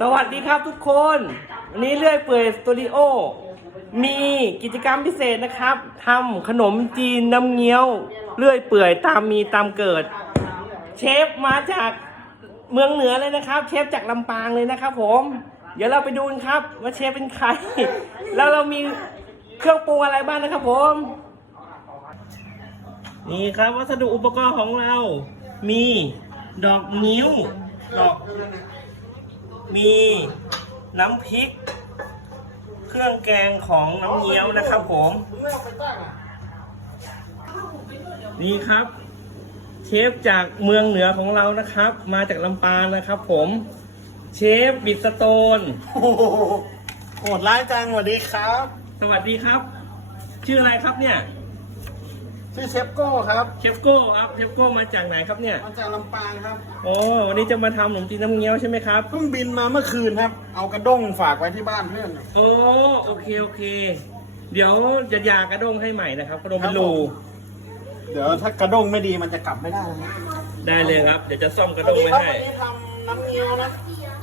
สวัสดีครับทุกคนวันนี้เลื่อยเปื่อยสตูดิโอ มีกิจกรรมพิเศษนะครับทำขนมจีนน้ำเงี้ยว เลื่อยเปื่อยตามมีตามเกิด เชฟมาจากเมืองเหนือเลยนะครับ เชฟจากลำปางเลยนะครับผม เดี๋ยวเราไปดูกันครับ ว่าเชฟเป็นใคร แล้วเรามีเครื่องปรุงอะไรบ้างนะครับผม นี่ครับวัสดุอุปกรณ์ของเรา มีดอกนิ้ว ดอก มีน้ำพริก เครื่องแกงของน้ำเงี้ยวนะครับผม นี่ครับ เชฟจากเมืองเหนือของเรานะครับ มาจากลำปางนะครับผม เชฟบิดสโตน โอ้โหโหดร้ายจังสวัสดีครับ สวัสดีครับ ชื่ออะไรครับเนี่ย ชื่อเชฟโก้ครับเชฟโก้ครับเชฟโก้มาจากไหนครับเนี่ย มาจากลำปางครับโอ้วันนี้จะมาทำขนมจีนน้ำเงี้ยวใช่ไหมครับเพิ่งบินมาเมื่อคืนครับ เอากระด้งฝากไว้ที่บ้านเพื่อนโอ้โอเคโอเค เดี๋ยวจะยากระด้งให้ใหม่นะครับกระด้งเป็นรูเดี๋ยวถ้ากระด้งไม่ดีมันจะกลับไม่ได้นะได้เลยครับ เดี๋ยวจะซ่อมกระสวัด้สงดีไว้ครับให้วันนี้ทำน้ำเงี้ยวนะ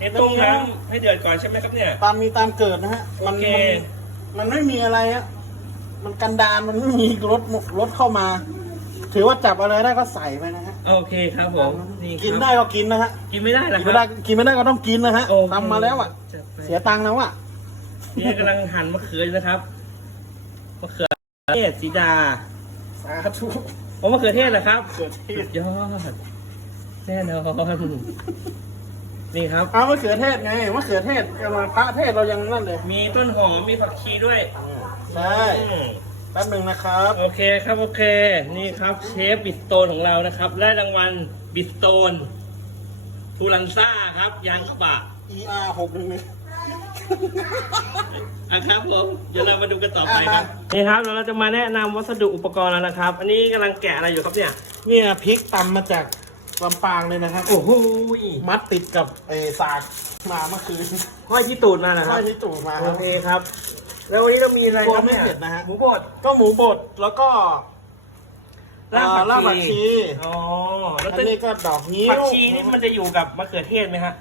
นี่ต้มน้ำให้เดือดก่อนใช่ไหมครับเนี่ย ตามมีตามเกิดนะฮะ มันโอเค มันมันไม่มีอะไรฮะ มันกันดานมันไม่มีรถรถเข้ามา ถือว่าจับอะไรได้ก็ใส่ไปนะฮะโอเคครับผมนี่กินครับได้ก็กินนะฮะกินไม่ได้เหรอกินคไม่รัได้บกินไม่ได้ก็ต้องกินนะฮะโอเคทำมาแล้วอะ จัดไปเสียตังค์แล้วอะนี่กำลังหั่นมะเขืออยู่นะครับมะเขือเทศสีดาสาธุโอ้มะเขือเทศเหรอครับเกิดที่สุดยอดแน่นอนนี่ครับ เอามะเขือเทศไงมะเขือเทศเอามาพระเทศเรายังนั่นเลยมีต้นหอมมีผักชีด้วย ใช่อืมแป๊บหนึ่งนะครับ โอเคครับโอเค นี่ครับเชฟบิสโตนของเรานะครับได้รางวัลบิสโตนทูลันซ่าครับยางกระบะ ER หกหนึ่งหนึ่ง อะครับผมเดี๋ยวเรามาดูกันต่อไปครับ นี่ครับเดี๋ยวเราจะมาแนะนำวัสดุอุปกรณ์แล้วนะครับ อันนี้กำลังแกะอะไรอยู่ครับเนี่ย เนี่ยพริกตำมาจากลำปางเลยนะครับ โอ้โหมัดติดกับไอ้สากมาเมื่อคืนห้อยที่ตูดมานะคใช่รับที่ตู่มาคโอรับ เคครับ แล้ววันนี้เรามีอะไรครับกลัวไม่เนี่ยเผ็ดนะฮะหมูบดก็หมูบดแล้วก็รากอ่ารากผัผักกชีชีอ๋อแล้วอันต้นนี้ก็ดอกนิ้วผักชีนี่มันจะอยู่กับมะเขือเทศไหมฮะ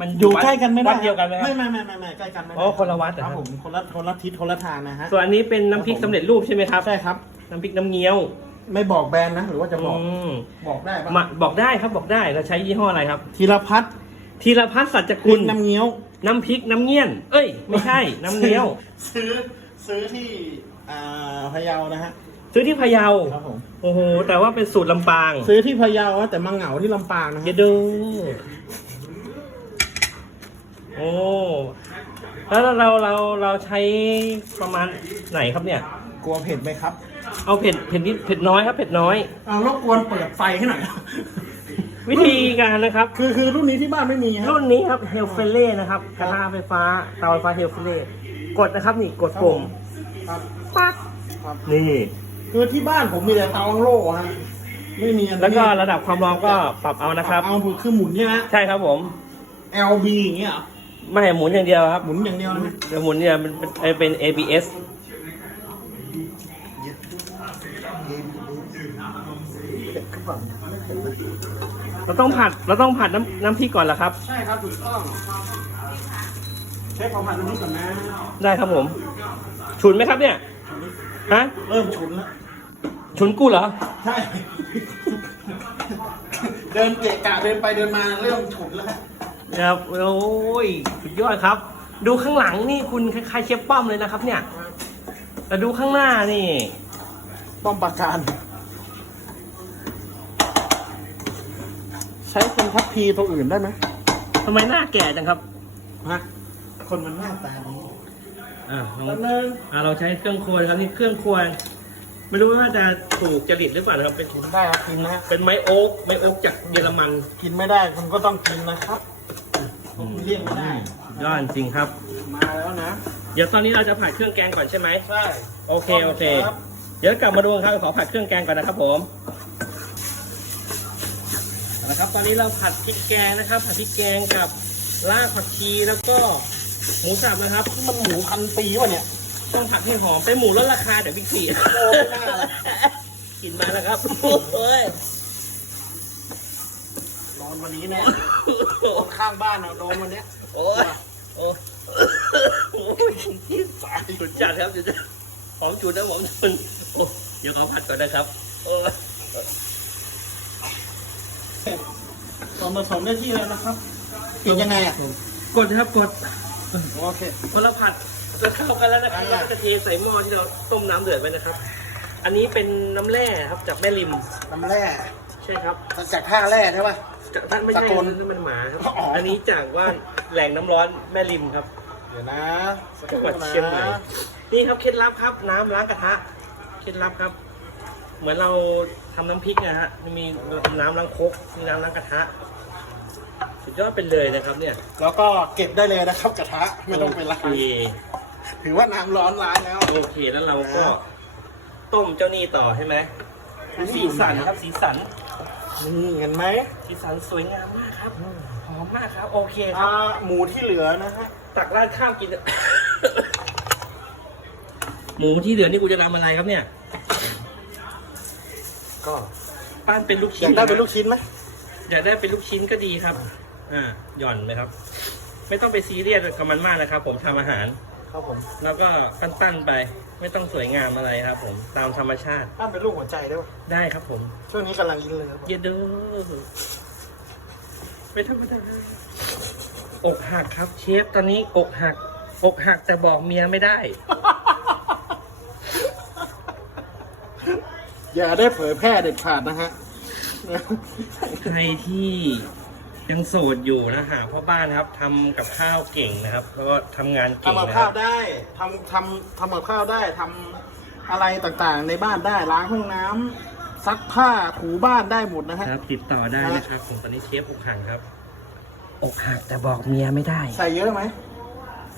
มันอยู่ใกล้กันไม่ได้วัดเดียวกันไหมฮะไม่ไม่ไม่ไม่ไม่ใกล้กันไม่ได้อ๋อคนละวัดเหรอคครัรับบผมคนละคนละทิศคนละทางนะฮะส่วนอันนี้เป็นน้ำพริกสำเร็จรูปใช่ไหมครับใช่ครับ น้ำพริกน้ำเงี้ยว ไม่บอกแบรนด์นะหรือว่าจะบอกอืมบอกได้ปะมาบอกได้ครับบอกได้เราใช้ยี่ห้ออะไรครับธีรพัฒน์ธีรพัฒน์สัจคุกุณลน้ำเงี้ยว น้ำพริกน้ำเงี้ยน เอ้ย ไม่ใช่ น้ำเงี้ยว ซื้อซื้อที่อ่าพะเยานะฮะซื้อที่พะเยา ครับผมโอ้โห แต่ว่าเป็นสูตรลำปางซื้อที่พะเยานะแต่มาเหงาที่ลำปางนะเยฮะดู โอ้ แล้วเราเราเราใช้ประมาณไหนครับเนี่ย กลัวเผ็ดไหมครับเอาเผ็ดเผ็ดนิดเผ็ดน้อยครับ เผ็ดน้อย เอารบกวนเปิดไฟให้หน่อย วิธีการนะครับ คือคือรุ่นนี้ที่บ้านไม่มีฮะ รุ่นนี้ครับเฮลเฟเล่นะครับกระทะไฟฟ้าเตาไฟฟ้าเฮลเฟเล่กดนะครับนี่กดปุ่มครับปั๊กครับ นี่ คือที่บ้านผมมีแต่เตาอังโล่ฮะไม่มีอันนี้แล้วก็ระดับความร้อนก็ปรับเอานะครับเอาคือหมุนใช่ไหมใช่ครับผม LB อย่างเงี้ยเหรอไม่หมุนอย่างเดียวครับหมุนอย่างเดียวนะ เดี๋ยวหมุนเนี่ยมันเป็นเป็น ABS เราต้องผัดเราต้องผัดน้ำน้ำพริกก่อนเหรอครับ ใช่ครับถูกต้องเชฟขอผัดตรงนี้ก่อนนะได้ครับผม ฉุนไหมครับเนี่ยฮะเริ่มฉุนแล้วฉุนกู้เหรอใช่เดินเกะกะเดินไปเดินมาเริ่มฉุนแล้วฮะครับโอ้ยสุดยอดครับ ดูข้างหลังนี่คุณคล้ายๆเชฟป้อมเลยนะครับ เนี่ย แต่ดูข้างหน้านี่ ป้อมปราการ ใช้เป็นทัพพีตัวอื่นได้ไหมทำไมหน้าแก่จังครับฮะคนมันหน้าตาดีอ่าลองแล้วนึงอ่าเราใช้เครื่องครัวนะครับนี่เครื่องครัวไม่รู้ว่าจะถูกจริตหรือเปล่านะครับเป็นกินได้ครับกินนะฮะเป็นไม้โอ๊กไม้โอ๊กจากเยอรมันกินไม่ได้คุณก็ต้องกินนะครับผมเลี่ยงไม่ได้สุดยอดจริงครับ มาแล้วนะ เดี๋ยวตอนนี้เราจะผัดเครื่องแกงก่อนใช่ไหมใช่โอเคโอเค ครับ เดี๋ยวกลับมาดูกันครับขอผัดเครื่องแกงก่อนนะครับผมเอาละครับ ตอนนี้เราผัดพริกแกงนะครับ ผัดพริกแกงกับรากผักชีแล้วก็หมูสับนะครับมันหมูพันปีวะเนี่ยต้องผัดให้หอมเป็นหมูลดราคาเดี๋ยวบิ๊กซีโอ้ไม่น่าเลยกินมาแล้วครับโอ้ยร้อนวันนี้แน่คนข้างบ้านเอาโดนวันเนี้ยโอ้ยโอ้ยโอ้ยสายสุดจัดครับสุดจัดหอมจุดนะหอมจุดโอ้เดี๋ยวขอพัดก่อนนะครับโอ้ ยส่วนผสมได้ที่แล้วนะครับกินยังไงอะกดนะครับกดโอเคพอเราผัดจะเข้ากันแล้วนะครับอ่าเราจะเทใส่หม้อที่เราต้มน้ำเดือดไว้นะครับ อันนี้เป็นน้ำแร่ครับจากแม่ริมน้ำแร่ใช่ครับจากท่าแร่ใช่ป่ะจากท่านไม่ใช่ตะโกนนั่นมันหมาครับอ๋ออั อันนี้จากว่าแหล่งน้ำร้อนแม่ริมครับ เดี๋ยวนะสักคจังหรู่วัดนะเชียงใหม่ นี่ครับเคล็ดลับครับ น้ำล้างกระทะเคล็ดลับครับ เหมือนเราทำน้ำพริกนะฮะมีน้ำล้างครกมีน้ำล้างกระทะ สุดยอดเป็นเลยนะครับ เนี่ย แล้วก็เก็บได้เลยนะครับ กระทะไม่ต้องไปล้างโอเคถือว่าน้ำร้อนล้างแล้วโอเคแล้วเราก็ ต้มเจ้านี่ต่อใช่ไหมสีสันครับสีสันนี่เห็นไหมสีสันสวยงามมากครับหอมมากครับ โอเคคอ่ารับหมูที่เหลือนะฮะตักราดข้าวกิน หมูที่เหลือนี่กูจะทำอะไรครับเนี่ย ก็ปั้นเป็นลูกอชิ้ยานกได้เป็นลูกชิ้นไหมอยากได้เป็นลูกชิ้นก็ดีครับ อ่าหย่อนเลยครับ ไม่ต้องไปซีเรียสกับมันมากนะครับ ผมทำอาหาร ครับผมแล้วก็ปั้นๆไป ไม่ต้องสวยงามอะไรครับ ผมตามธรรมชาติปั้นเป็นลูกหัวใจได้ป่ะได้ครับผม ช่วงนี้กำลังยินเลยครับเยดเดอไม่ธรรมดาอกหักครับ เชฟตอนนี้อกหัก อกหักแต่บอกเมียไม่ได้ อย่าได้เผยแพร่เด็ดขาดนะฮะ ใครที่ยังโสดอยู่นะหาพ่อบ้านนะครับทำกับข้าวเก่งนะครับ แล้วก็ทำงานเก่งทำกับนะคข้ารัวบได้ทำทำทำกับข้าวได้ทำอะไรต่างๆ ในบ้านได้ล้างห้องน้ำซักผ้าถูบ้านได้หมดนะฮะ ครับ ติดต่อได้นะครับผมตอนนี้เชฟอกหักครับ อกหักแต่บอกเมียไม่ได้ ใส่เยอะไหม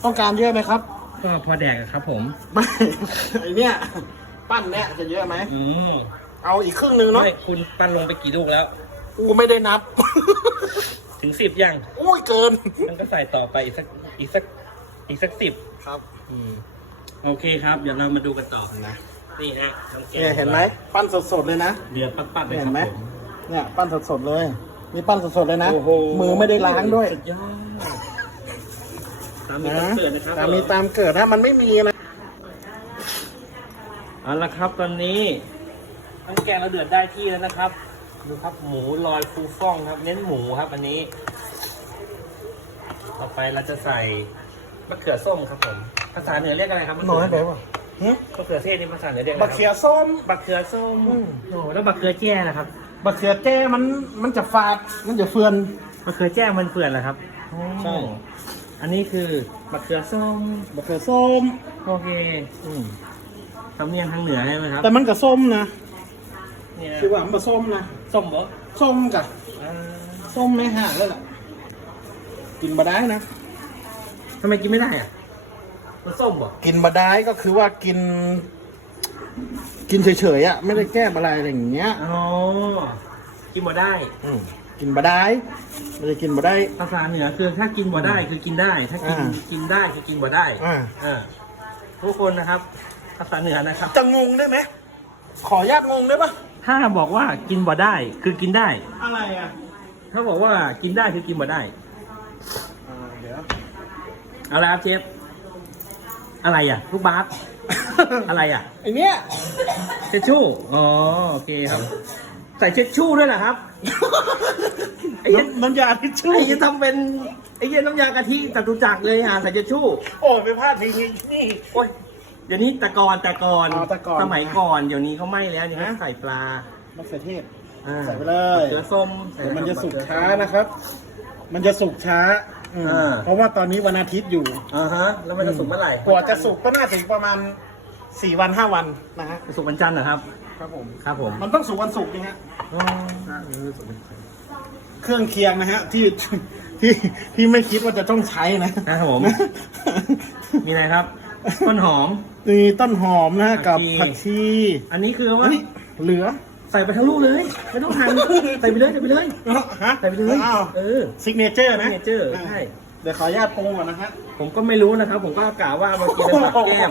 ต้องการเยอะไหมครับ ก็พอแดกอะครับผม ไม่ ไอเนี้ย ปั้นเนี้ยจะเยอะไหม อืมเอาอีกครึ่งหนึงเนาะไม่คุณปั้นลงไปกี่ลูกแล้ว กูไม่ได้นับ ถึงสิบยังอุ้ยเกิน มันก็ใส่ต่อไปอีกสักอีกสักอีกสักสิบครับอืมโอเคครับ เดี๋ยวเรามาดูกันต่อนะนี่ฮะทำแกงเนี่ยเห็นไหมปั้นสดๆเลยนะ เดือดปัดๆเลยคเห็รันบไหมผม เนี่ยปั้นสดๆเลยนี่ปั้นสดๆเลยนะโอ้โหมือไม่ได้ล้างด้วยสุดยอดตามมีนะตามเกิดนะครับตามมีตามเกิดถ้ามันไม่มีอะไร เอาละครับตอนนี้ทั้งแกงเราเดือดได้ที่แล้วนะครับ ดูครับหมูลอยฟูฟ่องครับ เน้นหมูครับอันนี้ ต่อไปเราจะใส่มะเขือส้มครับผมภาษาเหนือเรียกอะไรครับมะเขืน้อยไปวะหึมะเขือเทศนี่ภาษาเหนือเรียกอะไรบักเขียส้ม บักเขือส้มโอ้แล้วบักเขือแจ้นะครับบักเขือแจ้มันมันจะฝาด มันจะเฟือนบักเขือแจ้มันเปื่อนเหรอครับใช่อันนี้คือบักเขือส้ม บักเขือส้มโอเค สำเนียงทางเหนือใช่ไหมครับแต่มันกับส้มนะเนี่ยคือว่ามันกับส้มนะส้มเหรอส้มกับอ่าส้มในห่างแล้วล่ะกินบะได้นะทำไมกินไม่ได้อะมันส้มเหรอกินบะได้ก็คือว่ากิน กินเฉยๆอะไม่ได้แก้อะไรอะไรอย่างเงี้ยอ๋อกินบ่ได้ อืมกินบะได้ไม่ได้กินบะได้ ภาษาเหนือคือถ้ากินบ่ได้คือกินได้ ถ้ากินอ่า กินได้คือกินบ่ได้อ่า อ่าทุกคนนะครับภาษาเหนือนะครับ จะงงได้ไหมขออนุญาตงงได้ปะถ้าบอกว่ากินบ่ได้คือกินได้ อะไรอะถ้าบอกว่ากินได้คือกินบ่ได้ อ่าเดี๋ยวเอาละครับเชฟอะไรอะ ลูกบาส อะไรอะไอเนี้ยเช็ดชู่อ๋อโอเคครับ ใส่เช็ดชู่ด้วยเหรอครับไอ้เหี้ยน้ำน้ำยาทิชชู่ไอ้เหี้ยทำเป็นไอ้เหี้ยน้ำยากะทิจตุจักรเลยอะใส่เช็ดชู่ โอ้ยไปพลาดทีนี้นี่ โอ้ย เดี๋ยวนี้แต่ก่อนแต่ก่อนอ๋อแต่ก่อน สมัยก่อนเดี๋ยวนี้เขาไม่แล้วเนี่ยฮะเขาใส่ปลา มะเขือเทศ อ่าใส่ไปเลยมะเขือส้มใส่เดี๋ยวมันจะสุกเขือช้านะครับ มันจะสุกช้าอืมอ่าเพราะว่าตอนนี้วันอาทิตย์อยู่อ่าฮะ แล้วมันจะสุกเมื่อไหร่กว่าจะสุกก็น่าจะอีกประมาณสี่วันห้าวันนะฮะจะสุกวันจันทร์เหรอครับ ครับผม ครับผมมันต้องสุกวันศุกร์นะฮะ อ๋อเครื่องเคียงนะฮะ ที่ที่ที่ไม่คิดว่าจะต้องใช้นะครับผม มีอะไรครับ ต้นหอม มีต้นหอมนะฮะกับผัผักกชี ชีอันนี้คืออัว่านนี้เหลือใส่ไปทั้งลูกเลย ไม่ต้องหั่นใส่ไปเลยใส่ไปเลยฮะใส่ไปเลยอ้าวเออซิกเนเจอร์นะ signature ใช่เดี๋ยวขออนุญาตปรุงก่อนนะฮะผมก็ไม่รู้นะครับ ผมก็กล่าวว่ามากินเป็นผักแก้ม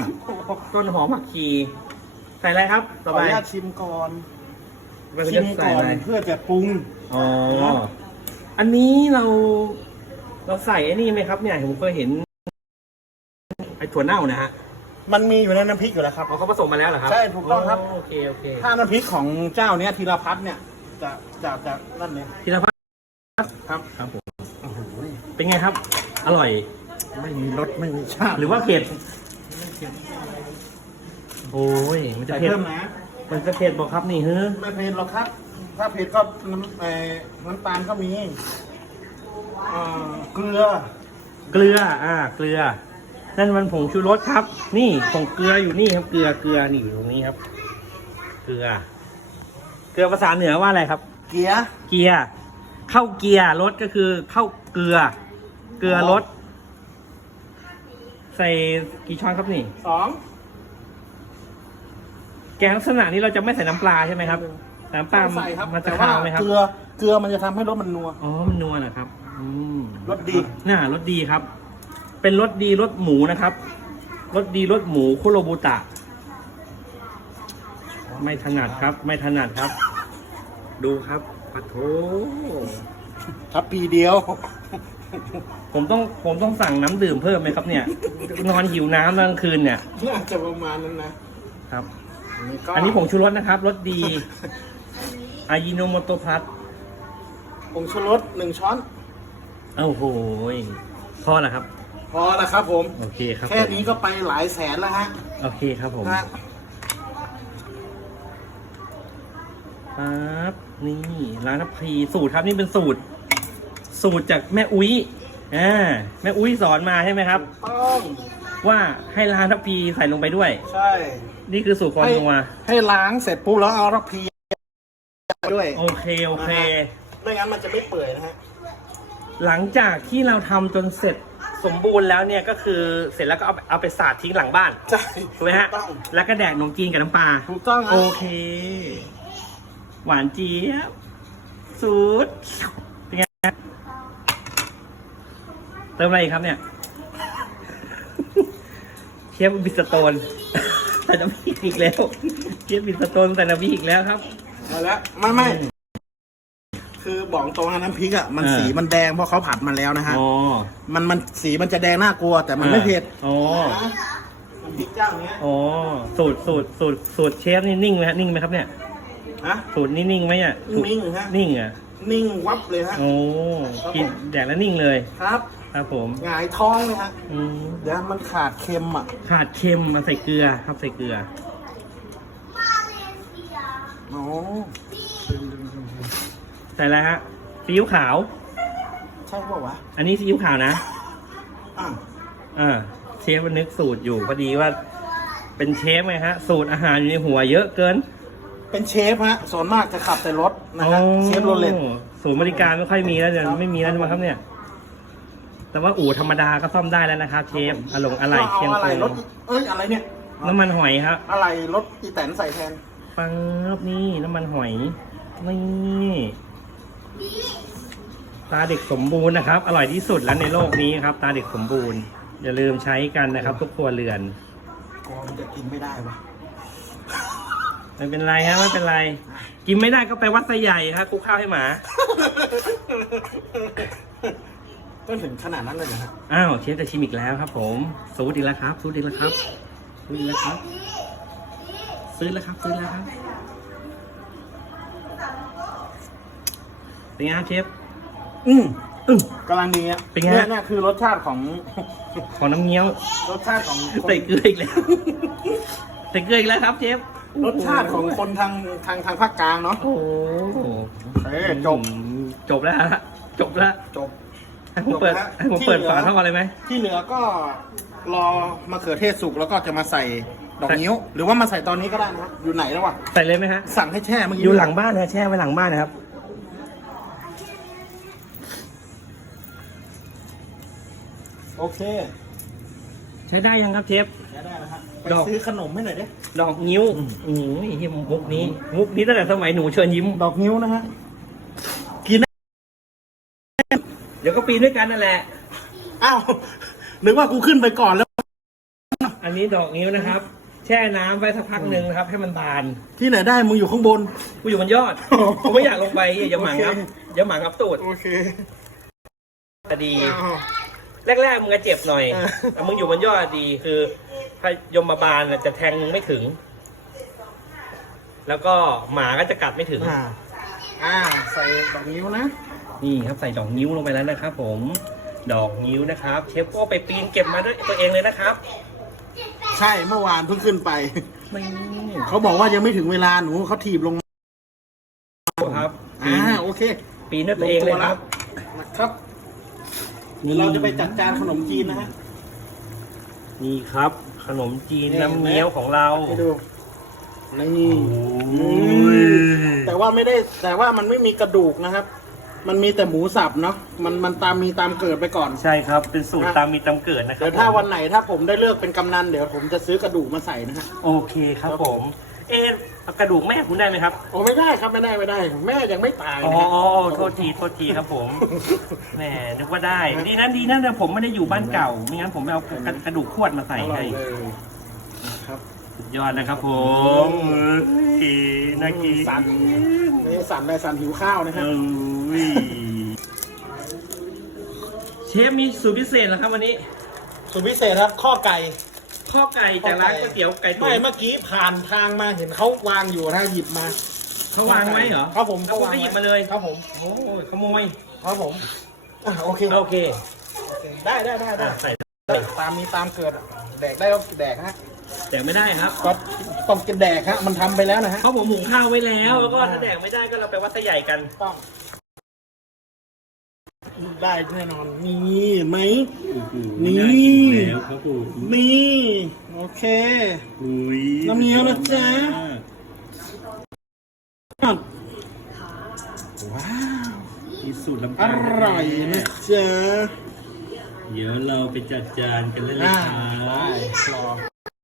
ต้นหอมผักชีใส่อะไรครับขต่อออไปนุญาตชิมก่อนมันชิจะมใส่ก่ออะนไรเพื่อจะปรุงอ๋ออันนี้เราเราใส่ไอ้นี่ไหมครับเนี่ยผมเคยเห็นไอ้ถั่วเน่านะฮะ มันมีอยู่ในน้ำพริกอยู่แล้วครับ อ๋อเขาผสมมาแล้วเหรอครับใช่ถูกต้องครับ โอเคโอเคถ้าน้ำพริกของเจ้าเนี้ยธีรพัฒน์เนี่ยจะจะจะนั่นเนี่ยธีรพัฒน์ครับครับผมโอ้โหเป็นไงครับ อร่อย ไม่มีรสไม่มีชาติหรือว่าเผ็ดโอ้ยมันจะใส่เผ็ดเพิ่มนะมันจะเผ็ดบอกครับนี่เฮ้อไม่เผ็ดหรอกครับ ถ้าเผ็ดก็น้ำเอ่อน้ำตาลก็มีเอ่อเกลือ เกลือ อ่า เกลือ นั่นมันผงชูรสครับ นี่ผงเกลืออยู่นี่ครับ เกลือเกลือนี่อยู่ตรงนี้ครับ เกลือ เกลือภาษาเหนือว่าอะไรครับ เกี๊ยเกียร์เข้าเกียร์รถก็คือเข้าเกลือ เกลือรถใส่กี่ช้อนครับนี่ สองแกงลักษณะนี้เราจะไม่ใส่น้ำปลาใช่ไหมครับ น้ำปลาต้องใส่ครับมันจะแต่คาวไหมครับเกลือเกลือมันจะทำให้รสมันนัว อ๋อมันนัวนะครับ อืมรสดี น่ารสดีครับ เป็นรสดีรสหมูนะครับรสดีรสหมูคุโรบุตะ ไม่ถนัดครับ ไม่ถนัดครับ ดูครับปะโถทับปีเดียว ผมต้องผมต้องสั่งน้ำดื่มเพิ่มไหมครับเนี่ย นอนหิวน้ำกลางคืนเนี่ยน่าจะประมาณนั้นนะครับก็อันนี้ผงชูรสนะครับรสดีอายิโนโมโตพลัสผงชูรสหนึ่งช้อนโอ้โหพอแล้วครับ พอแล้วครับผม โอเคครับแค่ผมนี้ก็ไปหลายแสนแล้วฮะ โอเคครับผมฮะปั๊บนี่ร้านนพรีสูตรครับนี่เป็นสูตร สูตรจากแม่อุ้ยอ่าแม่อุ้ยสอนมาใช่ไหมครับ ต้อง ว่าให้ร้านนพรีใส่ลงไปด้วย ใช่ นี่คือสูตรความนัวให้ล้างเสร็จปุ๊บแล้วเอารับพีด้วย โอเคโอเคไม่งั้นมันจะไม่เปื่อยนะฮะ หลังจากที่เราทำจนเสร็จ สมบูรณ์แล้วเนี่ยก็คือเสร็จแล้วก็เอาเอาไปสาดทิ้งหลังบ้านใช่ถูกไหมฮะต้องแล้วก็แดกขนมจีนกับน้ำปลาถูกต้องโอฮะเค หวานเจี๊ยบสูตรเป็นไงฮะเติมอะไรอีกครับเนี่ย เชฟบิสโตนใส่น้ำพริกอีกแล้วเชฟบิสโตนใส่น้ำพริกอีกแล้วครับเอาละไม่ไม่ คือบอกตรงนะน้ำพริกอะมันเออสีมันแดงเพราะเขาผัดมาแล้วนะฮะอ๋อมันมันสีมันจะแดงน่ากลัว แต่มันไม่เผ็ดอ๋อนะน้ำพริกเจ้าเนี้ยอ๋อสูตรสูตรสูตรสูตรเชฟนี่นิ่งไหมฮะนิ่งไหมครับเนี่ยฮะ สูตรนี่นิ่งไหมอะสูตรนิ่งฮะ นิ่งอะนิ่งวับเลยฮะ โอ้กินแดกแล้วนิ่งเลยครับครับผมหงายท้องเลยฮะอืมเดี๋ยวมันขาดเค็มอะขาดเค็มมาใส่เกลือครับใส่เกลือ โอ้ ใส่อะไรฮะซีอิ๊วขาว ใช่ป่าวะอันนี้ซีอิ๊วขาวนะอะอ่าเชฟมันนึกสูตรอยู่พอดีว่า เป็นเชฟไงฮะ สูตรอาหารอยู่ในหัวเยอะเกินเป็นเชฟฮะส่วนมากจะขับแต่รถนะฮะเชฟโรเลตโอ้ศูนย์บริการไม่ค่อยมีแล้วเดี๋ยวไม่มีแล้วใช่ไหมครับเนี่ย แต่ว่าอู่ธรรมดาก็ซ่อมได้แล้วนะครับเชฟอะลงอะไรก็เชียงอะไรโกรถเอ้ยอะไรเนี่ยน้ำมันหอยครับอะไรรถอีแตนใส่แทนปังบนี่น้ำมันหอยนี่ ตาเด็กสมบูรณ์นะครับ อร่อยที่สุดแล้วในโลกนี้ครับ ตาเด็กสมบูรณ์ อย่าลืมใช้กันนะครับ ทุกครัวเรือน กลัวมันจะกินไม่ได้วะไม่เป็นไรฮะไม่เป็นไร กินไม่ได้ก็ไปวัดไซใหญ่ครับคลุกข้าวให้หมา ก็ถึงขนาดนั้นเลยเหรอฮะอ้าวเชฟจะชิมอีกแล้วครับ ผมสูตรอีกแล้วครับสูตรอีกแล้วครับสูตรอีกแล้วครับ ซื้อแล้วครับซื้อแล้วครับ เป็นไงครับเชฟ อืมอึ้งกำลังดีอะเป็นไงเนี่ยเนี่ยคือรสชาติของ ของน้ำเงี้ยว รสชาติของคนใส่เกลืออีกแล้ว ใส่เกลืออีกแล้วครับเชฟรสชาติของคนทางทางทางภาคกลางเนาะโอ้โหเอ้ยจบจบแล้วฮะจบแล้วจบ ให้ผมเปิดจบแล้ว ให้ผมเปิดที่เหลือฝาเท่ากันเลยไหม ที่เหลือก็รอมะเขือเทศสุกแล้วก็จะมาใส่ดอกนิ้ว หรือว่ามาใส่ตอนนี้ก็ได้นะครับอยู่ไหนแล้ววะ ใส่เลยไหมฮะ สั่งให้แช่เมื่อกี้อยู่หลังบ้านนะแช่ไว้หลังบ้านนะครับ โอเค ใช้ได้ยังครับเชฟแช่ได้แล้วฮะไปดอก ซื้อขนมให้หน่อยดิ ดอกนิ้วโอ้ยเฮียมุกนี้ มุกนี้ตั้งแต่สมัยหนูเชิญยิ้ม ดอกนิ้วนะฮะ เดี๋ยวก็ปีนด้วยกันนั่นแหละ อ้าว นึกว่ากูขึ้นไปก่อนแล้ว อันนี้ดอกนิ้วนะครับ แช่น้ำไว้สักพักหนึ่งนะครับ ให้มันบาน ที่ไหนได้มึงอยู่ข้างบน กูอยู่บนยอดผมไม่อยากลงไปอย่าหมั่งครับโอเคเดี๋ยวหมางับตูดโอเคจะดี อ้าว แรกๆมึงจะเจ็บหน่อยเออ แต่มึงอยู่บนยอดดีคือพยมบาลน่ะจะแทงมึงไม่ถึง แล้วก็หมาก็จะกัดไม่ถึง อ่าอ่าใส่ดอกนิ้วนะนี่ครับใส่ดอกนิ้วลงไปแล้วนะครับ ผม ดอกนิ้วนะครับ เชฟก็ไปปีนเก็บมาด้วยตัวเองเลยนะครับใช่เมื่อวานเพิ่งขึ้นไป ไม่เขาบอกว่ายังไม่ถึงเวลาหนูเขาถีบลงมาครับอ่าโอเคปีนด้วยตัวเองเลยครับ นะครับ เดี๋ยวเราจะไปจัดจานขนมจีนนะฮะ นี่ครับ ขนมจีนนี่ น้ำเงี้ยวของเรา ให้ดูนี่โอ้ยแต่ว่าไม่ได้แต่ว่ามันไม่มีกระดูกนะครับ มันมีแต่หมูสับเนาะมันมันตามมีตามเกิดไปก่อน ใช่ครับ เป็นสูตรนะตามมีตามเกิดนะครัเดี๋ยวถ้าวันไหนถ้าผมได้เลือกเป็นกำนันเดี๋ยวผมจะซื้อกระดูกมาใส่นะฮะ โอเคครับผม เอ๊ะ เอากระดูกแม่คุณได้ไหมครับ โอ้ไม่ได้ครับไม่ได้ไม่ได้ แม่ยังไม่ตายอ๋อนะฮะโทษที โทษทีครับผม แหม นึกว่าได้ ดีนะดีนะแต่ผมไม่ได้อยู่บ้านเก่า ไม่งั้นผมไม่เอากระดูกขวดมาใส่อร่อให้ยเลยครับสุดยอดนะครับผมเฮ้ยน่ากินสั่นนี่สั่นเลยสั่นหิวข้าวนะฮะเอ้ยเชฟมีสูตรพิเศษเหรอครับวันนี้ สูตรพิเศษครับข้อไก่ ข้อไก่จากร้านก๋วยเตี๋ยวไก่ตุ๋ไม่นเมื่อกี้ผ่านทางมาเห็นเขาวางอยู่นะหยิบมาเขาวางไว้เหรอครับผมแล้วคุณก็หยิบมาเลยครับผมโอ้ยขโมยครับผมอะโอเคโอเคได้ได้ได้ได้อะใส่ตามมีตามเกิดอะแดกได้ก็แดกฮะแต่ไม่ได้ครับ ก็ต้องกินแดกฮะมันทำไปแล้วนะฮะ เพราะผมหุงข้าวไว้แล้ว แล้วก็ถ้าแดกไม่ได้ก็เราไปวัดไส้ใหญ่กัน ต้อง ได้แน่นอนนี่เห็นไหม นี่ แล้วครับผมนี่โอเค อุ้ยน้ำเงี้ยวนะจ๊ะ ว้าวมีสูตรลำอตาลร่อยนะจ๊ะเดี๋ยวเราไปจัดจานกันเลยเลยอ่าครับได้รอ